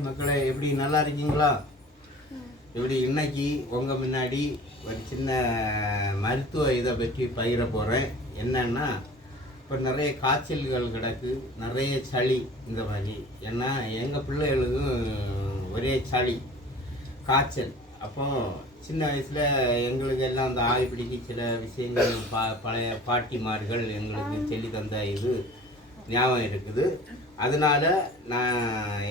மக்களே எப்படி நல்லா இருக்கீங்களா? இப்படி இன்னைக்கு உங்கள் முன்னாடி ஒரு சின்ன மருத்துவ இதை பற்றி பகிர போகிறேன். என்னன்னா, இப்போ நிறைய காய்ச்சல்கள் கிடக்கு, நிறைய சளி இந்த மாதிரி. ஏன்னா எங்கள் பிள்ளைகளுக்கும் ஒரே சளி காய்ச்சல். அப்போ சின்ன வயசில் எங்களுக்கு எல்லாம் அந்த ஆவி பிடிக்கி சில விஷயங்கள் பழைய பாட்டிமார்கள் எங்களுக்கு சொல்லி தந்த இது ஞாபகம் இருக்குது. அதனால நான்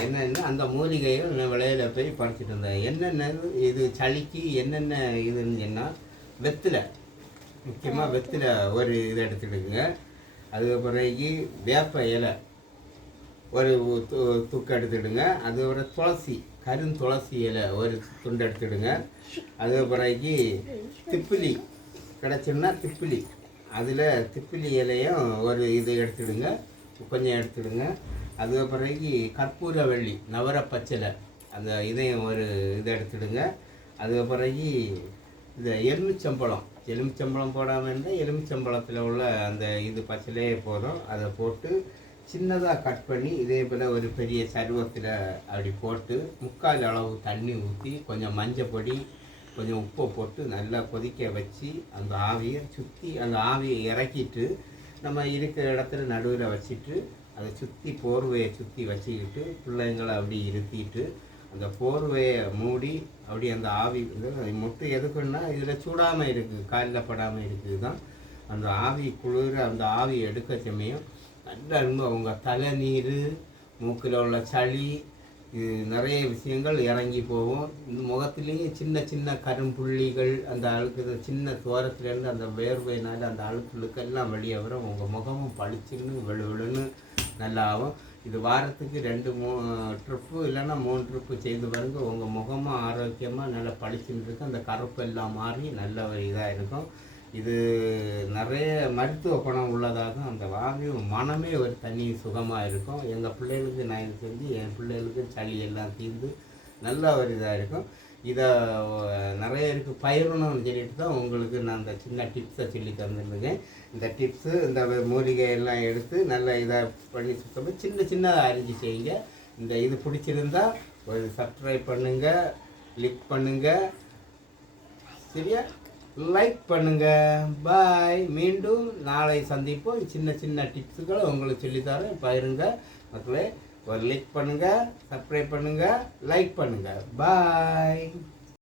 என்னென்ன அந்த மூலிகைகள் விளையில போய் படிச்சுட்டு இருந்தேன். என்னென்ன இது சளிக்கு என்னென்ன இதுன்னு சொன்னால், வெத்திலை, முக்கியமாக வெத்திலை ஒரு இது எடுத்துடுங்க. அதுக்கு பிறகு வேப்ப இலை ஒரு துக்கு எடுத்துடுங்க. அது ஒரு துளசி, கருந்துளசி இலை ஒரு துண்டு எடுத்துடுங்க. அதுக்கு பிறகு திப்பிலி கிடச்சுன்னா திப்பிலி, அதில் திப்பிலி இலையும் ஒரு இது எடுத்துடுங்க, கொஞ்சம் எடுத்துடுங்க. அதுக்கு பிறகு கற்பூரவள்ளி, நவரப்பச்சிலை, அந்த இதையும் ஒரு இதை எடுத்துடுங்க. அதுக்கு பிறகு இந்த எலுமிச்சம்பழம் போடாமல் இருந்தால் எலுமிச்சம்பழத்தில் உள்ள அந்த இது பச்சிலையே போதும். அதை போட்டு சின்னதாக கட் பண்ணி இதே போல் ஒரு பெரிய சருவத்தில் அப்படி போட்டு 3/4 அளவு தண்ணி ஊற்றி கொஞ்சம் மஞ்சள் பொடி கொஞ்சம் உப்பை போட்டு நல்லா கொதிக்க வச்சு அந்த ஆவியை சுற்றி அந்த ஆவியை இறக்கிட்டு நம்ம இருக்கிற இடத்துல நடுவில் வச்சுட்டு அதை சுற்றி போர்வையை சுற்றி வச்சுக்கிட்டு பிள்ளைங்களை அப்படி இருத்திட்டு அந்த போர்வையை மூடி அப்படி அந்த ஆவி முட்டு எதுக்குன்னா இதில் சூடாமல் இருக்குது, காலில் படாமல் இருக்குது தான் அந்த ஆவி குளிர அந்த ஆவி எடுக்க சமயம் நல்ல அவங்க தலை நீர், மூக்கில் உள்ள சளி, இது நிறைய விஷயங்கள் இறங்கி போகும். இந்த முகத்துலேயே சின்ன சின்ன கரும்புள்ளிகள், அந்த அழுக்கு சின்ன தோரத்துலேருந்து அந்த வேர்வையினால் அந்த அழுக்குகளுக்கெல்லாம் வெளியே வரும். உங்கள் முகமும் பளிச்சுன்னு வெளுன்னு நல்லா ஆகும். இது வாரத்துக்கு 2-3 ட்ரிப்பு இல்லைன்னா 3 ட்ரிப்பு செய்து பாருங்க. உங்கள் முகமும் ஆரோக்கியமாக நல்லா பளிச்சுன்னு இருக்கும். அந்த கருப்பு எல்லாம் மாறி நல்ல ஒரு இதாக இருக்கும். இது நிறைய மருத்துவ குணம் உள்ளதாக அந்த ஆவியும் மனமே ஒரு தனி சுகமாக இருக்கும். எங்கள் பிள்ளைகளுக்கு நான் இது செஞ்சு என் பிள்ளைகளுக்கு சளி எல்லாம் தீர்ந்து நல்ல ஒரு இதாக இருக்கும். இதை நிறைய இருக்குது பயிரணும்னு சொல்லிட்டு தான் உங்களுக்கு நான் அந்த சின்ன டிப்ஸை சொல்லி தந்துருந்தேன். இந்த டிப்ஸு இந்த மூலிகை எல்லாம் எடுத்து நல்லா இதாக பண்ணி சுத்தமாக சின்னதாக அரிஞ்சு செய்யுங்க. இந்த இது பிடிச்சிருந்தா ஒரு சப்ஸ்கிரைப் பண்ணுங்கள், கிளிக் பண்ணுங்கள், சரியா, லைக் பண்ணுங்க. பாய். மீண்டும் நாளை சந்திப்போம். சின்ன டிப்ஸுகளை உங்களுக்கு சொல்லித்தரேன், பயிருங்க மக்களே. ஒரு லைக் பண்ணுங்க, சப்ஸ்கிரைப் பண்ணுங்க, லைக் பண்ணுங்க. பாய்.